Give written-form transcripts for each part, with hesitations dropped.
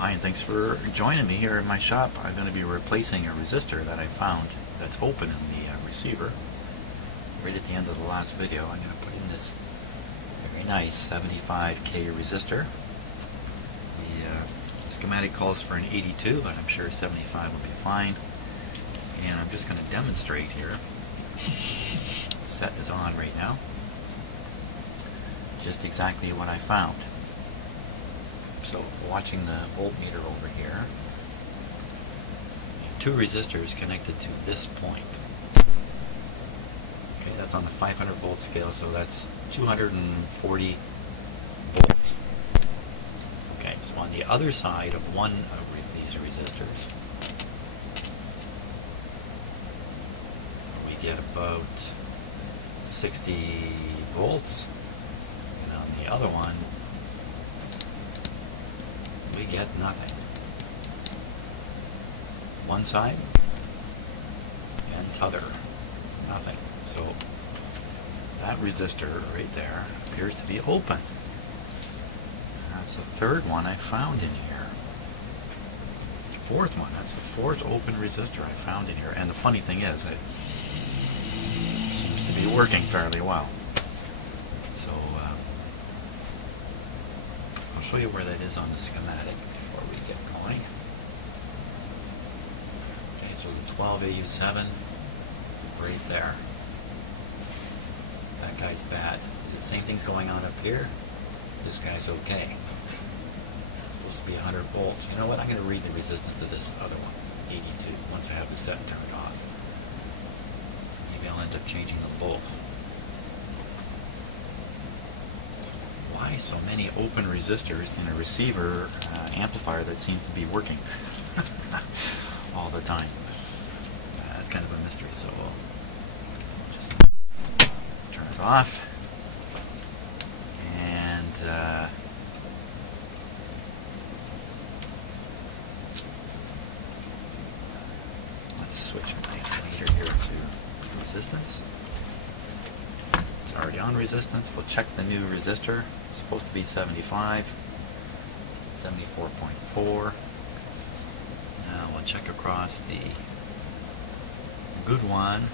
Hi, and thanks for joining me here in my shop. I'm going to be replacing a resistor that I found that's open in the receiver. Right at the end of the last video, I'm going to put in this very nice 75K resistor. The schematic calls for an 82, but I'm sure 75 will be fine. And I'm just going to demonstrate here. The set is on right now. Just exactly what I found. So, watching the voltmeter over here, two resistors connected to this point. Okay, that's on the 500 volt scale, so that's 240 volts. Okay, so on the other side of one of these resistors, we get about 60 volts, and on the other one, we get nothing. One side and t'other, nothing. So that resistor right there appears to be open. That's the third one I found in here. Fourth one, that's the fourth open resistor I found in here. And the funny thing is, it seems to be working fairly well. So I'll show you where that is on the schematic before we get going. Okay, so the 12AU7 right there. That guy's bad. The same thing's going on up here. This guy's okay. Supposed to be 100 volts. You know what? I'm going to read the resistance of this other one, 82, once I have the set turned off. Maybe I'll end up changing the volts. Why so many open resistors in a receiver amplifier that seems to be working all the time? That's kind of a mystery, so we'll just turn it off. And let's switch my meter here to resistance. It's already on resistance. We'll check the new resistor. It's supposed to be 75, 74.4. Now we'll check across the good one.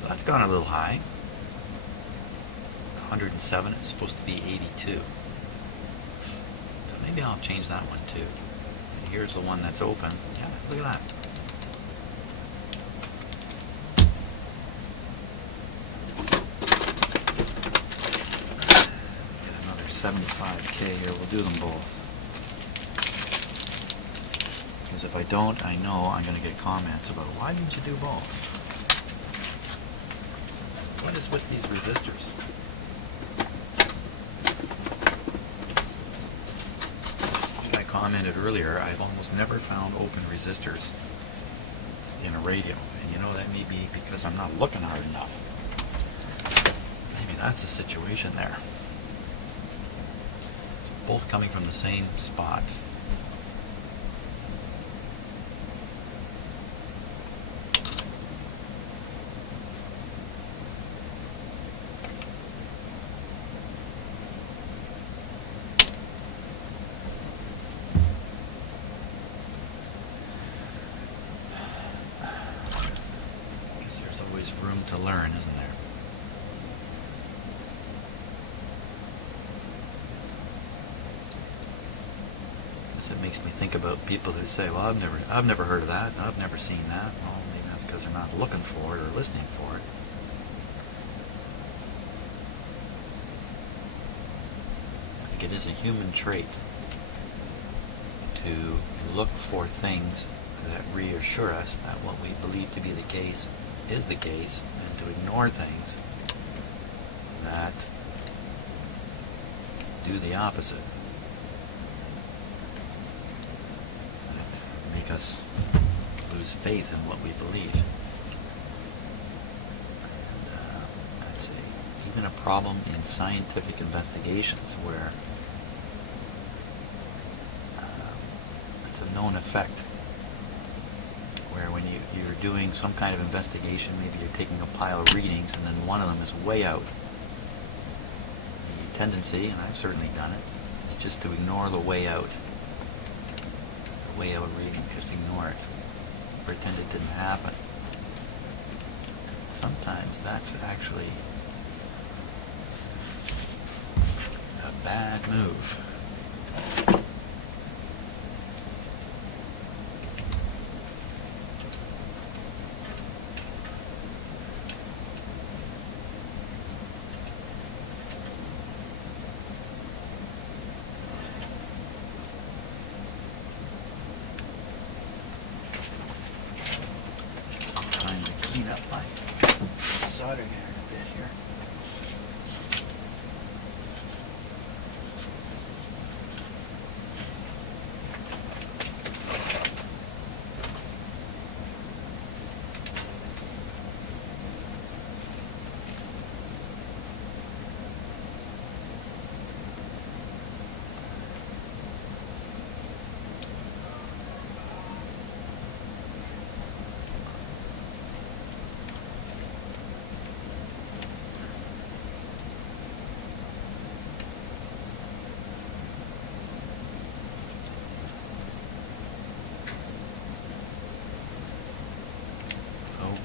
So that's gone a little high. 107, it's supposed to be 82. So maybe I'll change that one too. And here's the one that's open. Yeah, look at that. Get another 75K here, we'll do them both. Because if I don't, I know I'm going to get comments about, why didn't you do both? What is with these resistors? Like I commented earlier, I've almost never found open resistors in a radio. And you know, that may be because I'm not looking hard enough. Maybe that's the situation there. Both coming from the same spot. Always room to learn, isn't there? Because it makes me think about people who say, well, I've never heard of that, I've never seen that. Well, maybe that's because they're not looking for it or listening for it. I think it is a human trait to look for things that reassure us that what we believe to be the case is the case, and to ignore things that do the opposite. That make us lose faith in what we believe. And, that's even a problem in scientific investigations where it's a known effect. Where when you're doing some kind of investigation, maybe you're taking a pile of readings and then one of them is way out. tendency, and I've certainly done it, is just to ignore the way out. The way out reading, just ignore it. Pretend it didn't happen. Sometimes that's actually a bad move. Trying to clean up my soldering iron a bit here.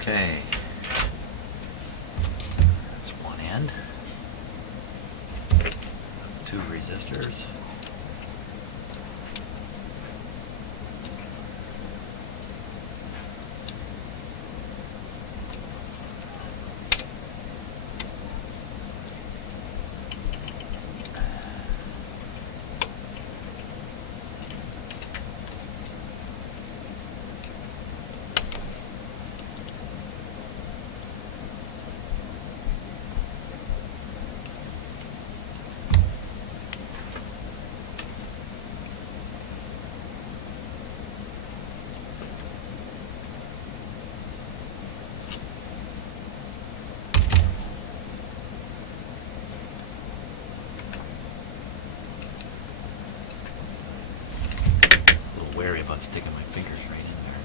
Okay, that's one end. 2 resistors. Wary about sticking my fingers right in there.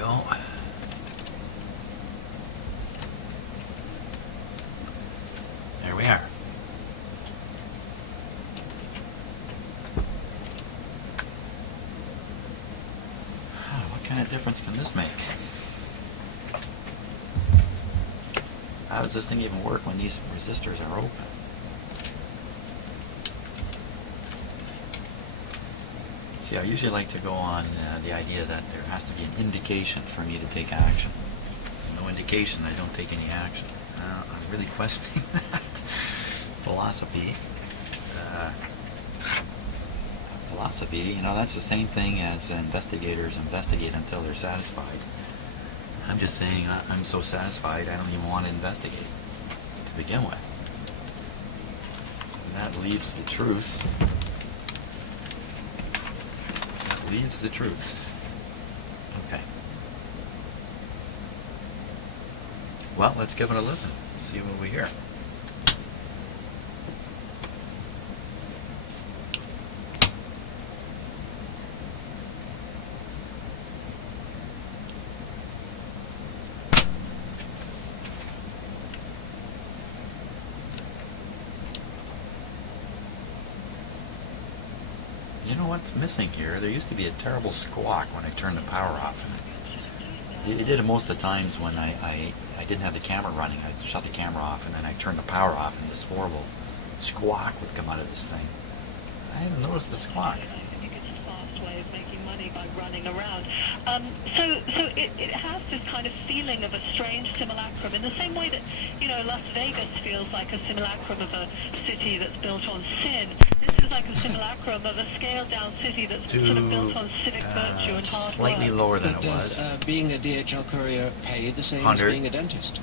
go. There we are. What kind of difference can this make? How does this thing even work when these resistors are open? See, I usually like to go on the idea that there has to be an indication for me to take action. No indication, I don't take any action. I'm really questioning that philosophy. You know, that's the same thing as investigators investigate until they're satisfied. I'm just saying I'm so satisfied I don't even want to investigate to begin with. And that leaves the truth. That leaves the truth. Okay. Well, let's give it a listen. See what we hear. You know what's missing here? There used to be a terrible squawk when I turned the power off. It did it most of the times when I didn't have the camera running. I'd shut the camera off and then I'd turn the power off and this horrible squawk would come out of this thing. I haven't noticed the squawk. Way of making money by running around. So it has this kind of feeling of a strange simulacrum in the same way that, you know, Las Vegas feels like a simulacrum of a city that's built on sin. This is like a simulacrum of a scaled-down city that's sort of built on civic virtue and hard slightly work. lower than But it was. does being a DHL courier pay the same 100. as being a dentist?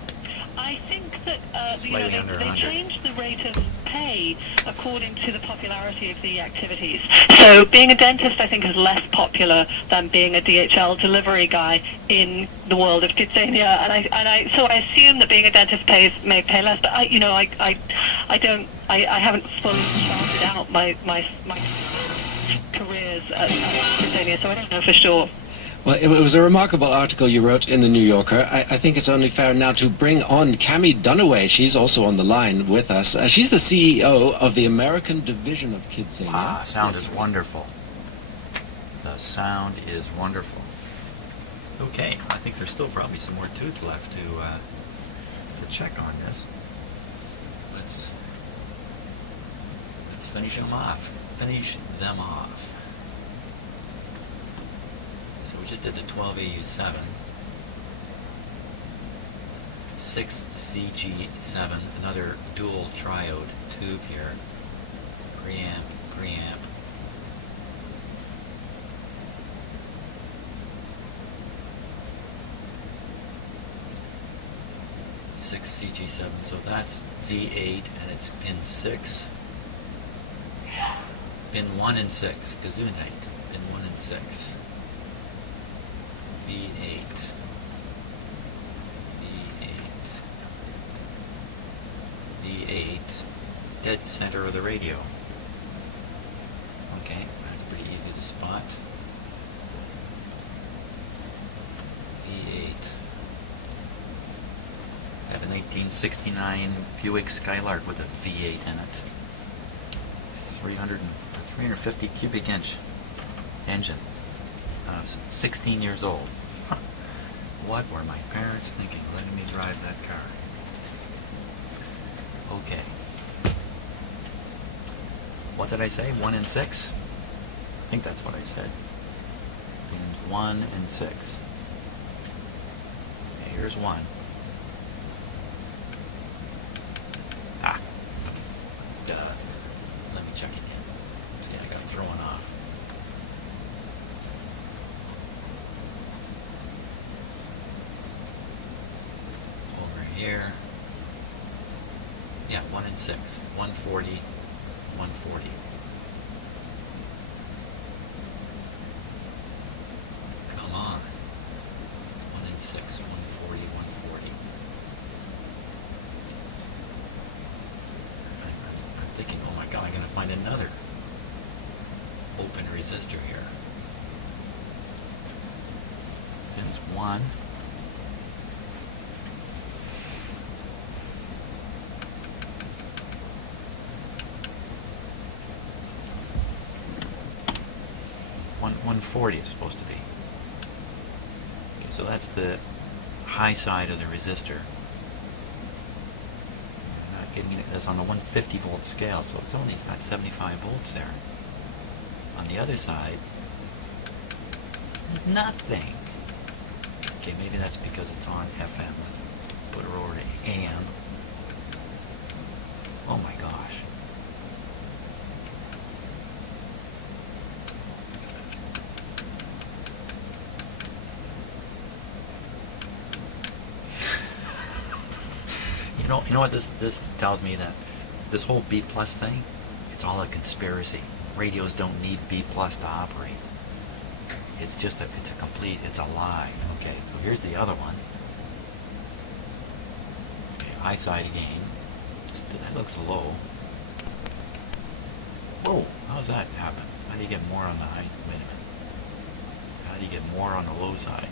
I think that Slightly under they 100. changed the rate of pay according to the popularity of the activities. So being a dentist, I think, is less popular than being a DHL delivery guy in the world of Kidzania. So I assume that being a dentist may pay less. But I haven't fully charted out my careers at Kidzania, so I don't know for sure. Well, it was a remarkable article you wrote in the New Yorker. I think it's only fair now to bring on Cammie Dunaway. She's also on the line with us. She's the CEO of the American division of Kidzania. Sound is wonderful. The sound is wonderful. Okay, I think there's still probably some more tooth left to check on this. Let's finish them off. So we just did the 12 AU7, 6 CG7, another dual triode tube here, preamp, 6 CG7, so that's V8 and it's pin 6, pin 1 and 6, Gesundheit, pin 1 and 6. V8, dead center of the radio. Okay, that's pretty easy to spot. V8. I have a 1969 Buick Skylark with a V8 in it. 350 cubic inch engine. 16 years old. What were my parents thinking letting me drive that car? Okay. What did I say? 1 and 6? I think that's what I said. Pins 1 and 6. Okay, here's 1. Let me check it in. See, I got thrown off. Here, yeah, 1 and 6, 140, 140. Come on, 1 and 6, 140, 140. I'm thinking, oh my God, I'm going to find another open resistor here. Pins 1. One 140 is supposed to be. Okay, so that's the high side of the resistor. Not getting it. That's on the 150 volt scale, so it's only got 75 volts there. On the other side, there's nothing. Okay, maybe that's because it's on FM. Let's put her over to AM. Oh my gosh. You know what this tells me? That this whole B plus thing, it's all a conspiracy. Radios don't need B plus to operate. It's just it's a lie. Okay, so here's the other one. Okay, high side again. That looks low. Whoa, how's that happen? How do you get more on the high? Wait a minute. How do you get more on the low side?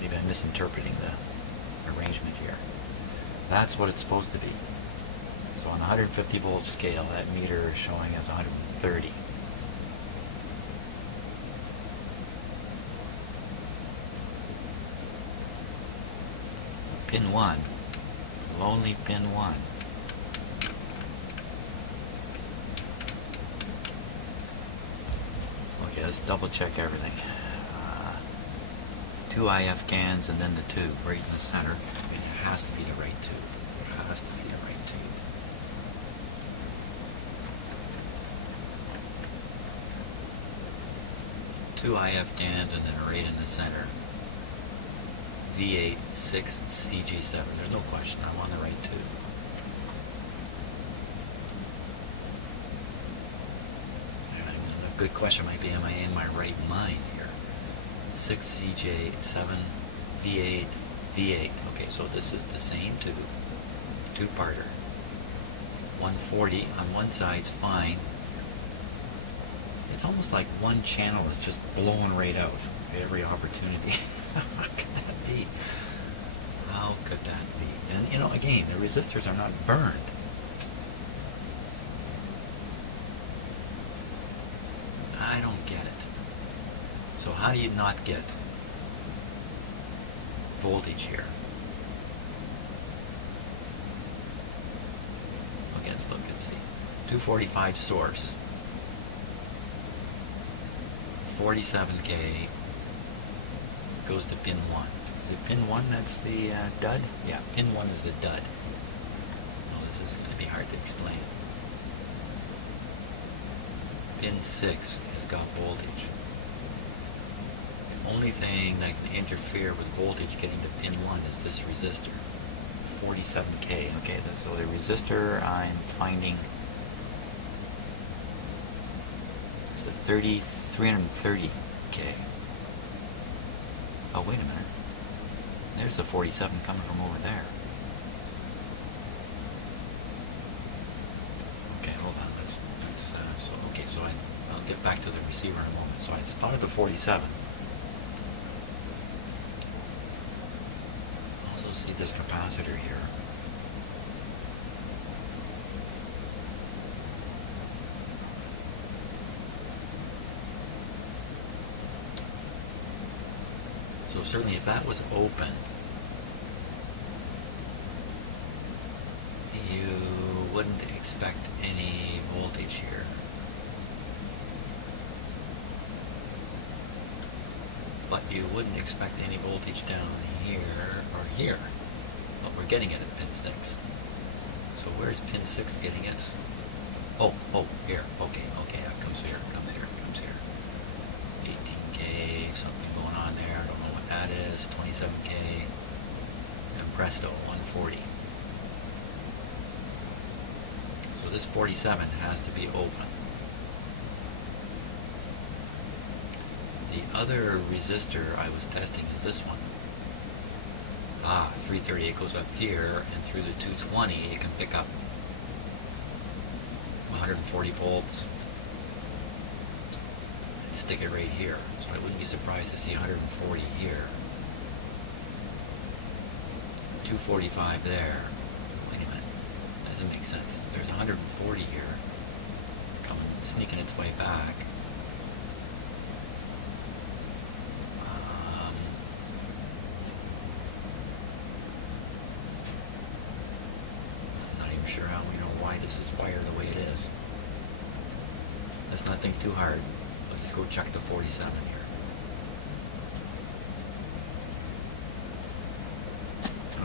Maybe I'm misinterpreting the arrangement here. That's what it's supposed to be. So on a 150 volt scale, that meter is showing as 130. Pin 1. Lonely pin 1. Okay, let's double check everything. 2 IF cans and then the tube right in the center. I mean, it has to be the right tube. It has to be the right tube. Two IF cans and then right in the center. V8 6 CG7. There's no question. I'm on the right tube. A good question might be, am I in my right mind here? 6 CJ7 V8 V8. Okay, so this is the same tube. Two-parter. 140 on one side's fine. It's almost like one channel is just blowing right out at every opportunity. How could that be? How could that be? And you know, again, the resistors are not burned. I don't get it. So how do you not get voltage here? Okay, let's look and see. 245 source. 47K goes to pin 1. Is it pin 1 that's the dud? Yeah, pin 1 is the dud. Oh, this is going to be hard to explain. Pin 6 has got voltage. The only thing that can interfere with voltage getting to pin 1 is this resistor. 47K. Okay, so the resistor I'm finding is the 330K. Oh, wait a minute. There's a 47 coming from over there. Okay, hold on. So I'll get back to the receiver in a moment. So I spotted the 47. Also see this capacitor here. So certainly if that was open, you wouldn't expect any voltage here. But you wouldn't expect any voltage down here or here. But we're getting it at pin 6. So where's pin 6 getting us? Oh, here. Okay, it comes here. 18K, something going on there. I don't know what that is. 27K. And presto, 140. So this 47 has to be open. The other resistor I was testing is this one. 330, it goes up here, and through the 220 you can pick up 140 volts. stick it right here. So I wouldn't be surprised to see 140 here. 245 there. Wait a minute. That doesn't make sense. There's 140 here. Coming, sneaking its way back. I'm not even sure how we know why this is wired the way it is. Let's not think too hard. Let's go check the 47 here.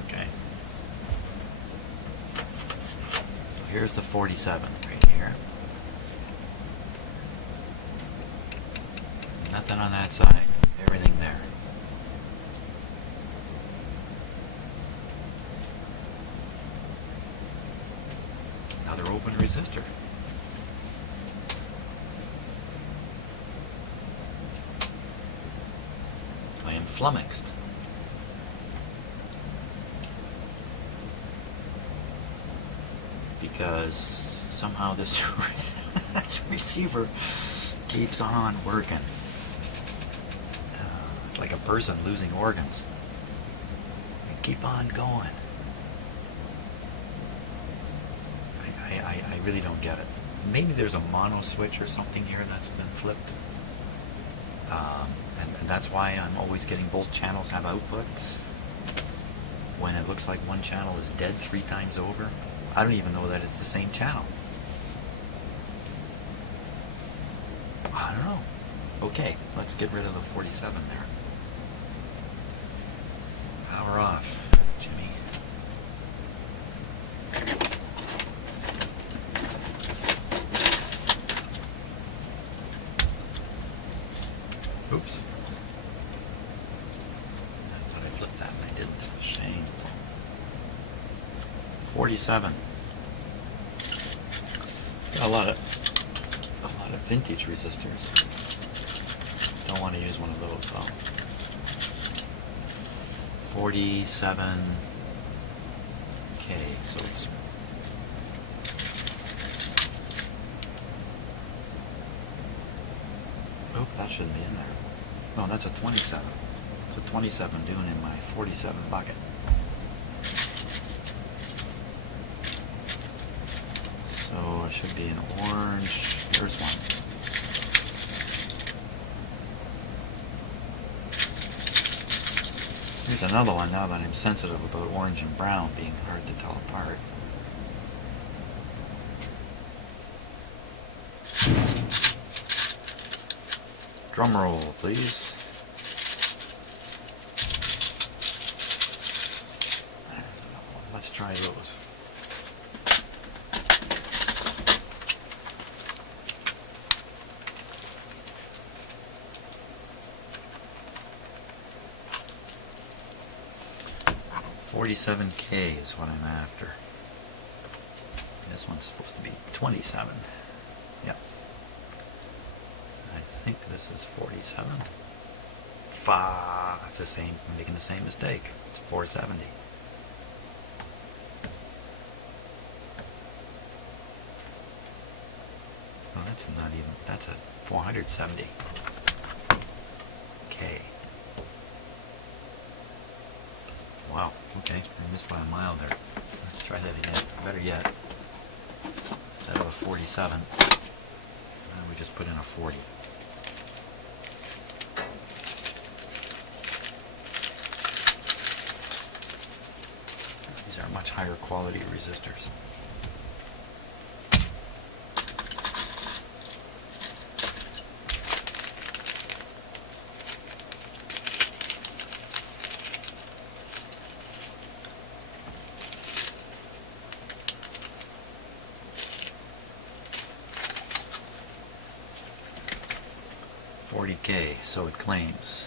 Okay. So here's the 47 right here. Nothing on that side. Everything there. Another open resistor. I am flummoxed. Because somehow this, this receiver keeps on working. It's like a person losing organs. They keep on going. I really don't get it. Maybe there's a mono switch or something here that's been flipped. And that's why I'm always getting both channels have output when it looks like one channel is dead 3 times over. I don't even know that it's the same channel. I don't know. Okay, let's get rid of the 47 there. Power off, Jimmy. Oops. I thought I flipped that and I didn't. Shame. 47. Got a lot of vintage resistors. Don't want to use one of those though. 47K, so it's oh, that shouldn't be in there. No, that's a 27. It's a 27 doing in my 47 bucket. So it should be an orange. Here's one. Here's another one now that I'm sensitive about orange and brown being hard to tell apart. Drum roll, please. Let's try those. $47K is what I'm after. This one's supposed to be 27. Yep. I think this is 47. It's the same. I'm making the same mistake. It's 470. Oh, that's not even. That's a 470. K. Wow. Okay, I missed by a mile there. Let's try that again. Better yet, instead of a 47, we just put in a 40. These are much higher quality resistors. $40K, so it claims.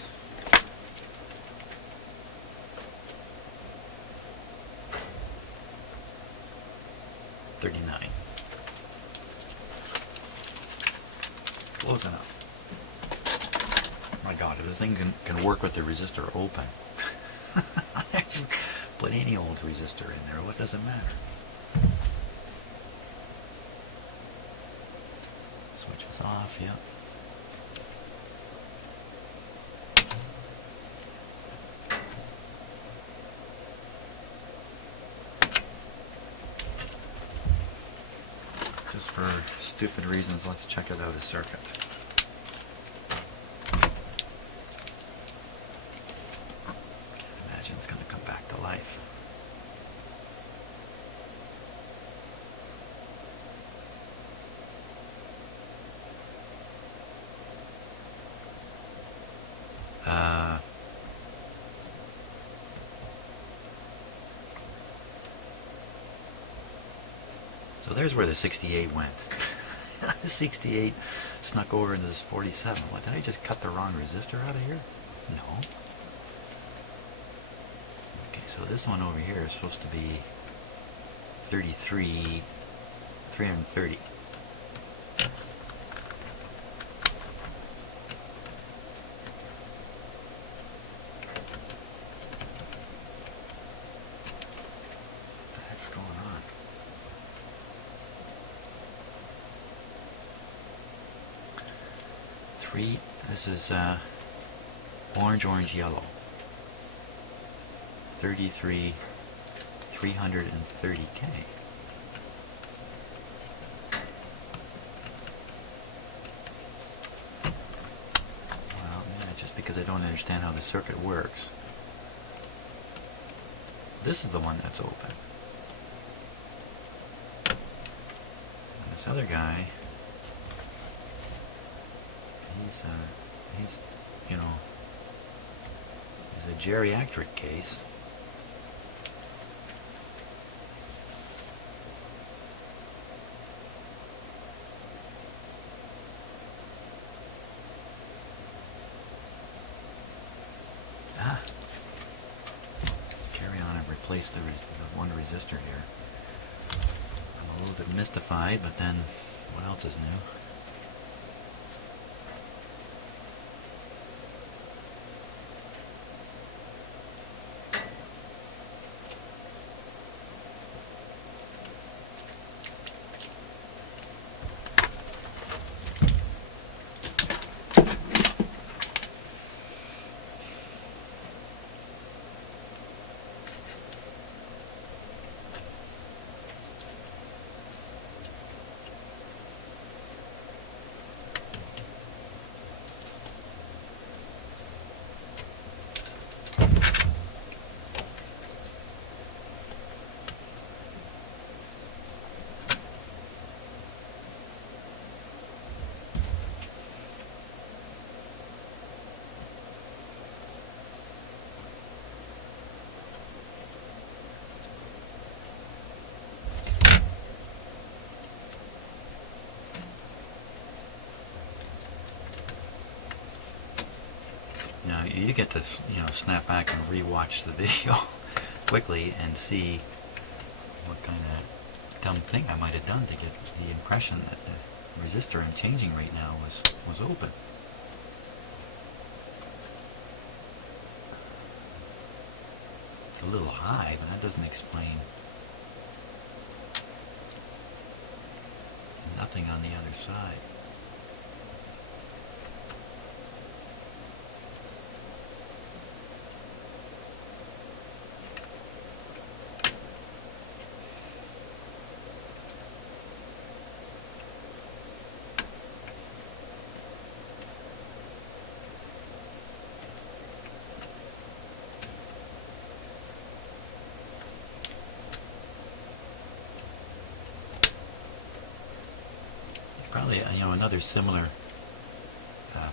$39. Close enough. My God, if the thing can work with the resistor open, put any old resistor in there, what does it matter? Switch is off, yeah. for stupid reasons, let's check it out as circuit. Imagine it's going to come back to life. So there's where the 68 went. The 68 snuck over into this 47. What, did I just cut the wrong resistor out of here? No. Okay, so this one over here is supposed to be 330. What the heck's going on? This is orange, yellow. 330K. Well, yeah, just because I don't understand how the circuit works. This is the one that's open. And this other guy, he's you know, he's a geriatric case. Let's carry on and replace the one resistor here. I'm a little bit mystified, but then what else is new? Now you get to snap back and re-watch the video quickly and see what kind of dumb thing I might have done to get the impression that the resistor and changing rate now was open. It's a little high, but that doesn't explain nothing on the other side. Probably, another similar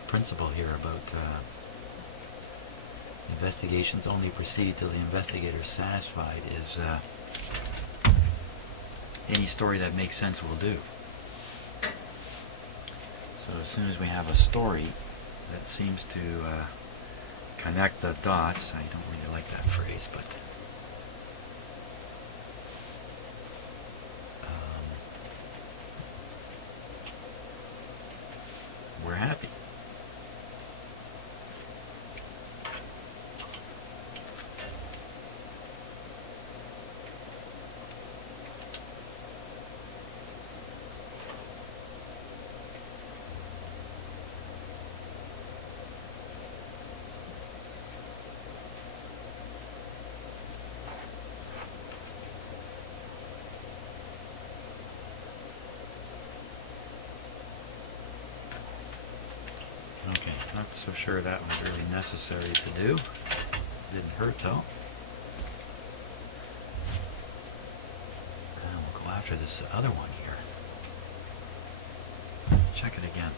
principle here about investigations only proceed till the investigator is satisfied is any story that makes sense will do. So as soon as we have a story that seems to connect the dots, I don't really like that phrase, but we're happy. Not so sure that was really necessary to do. Didn't hurt though. And we'll go after this other one here. Let's check it again.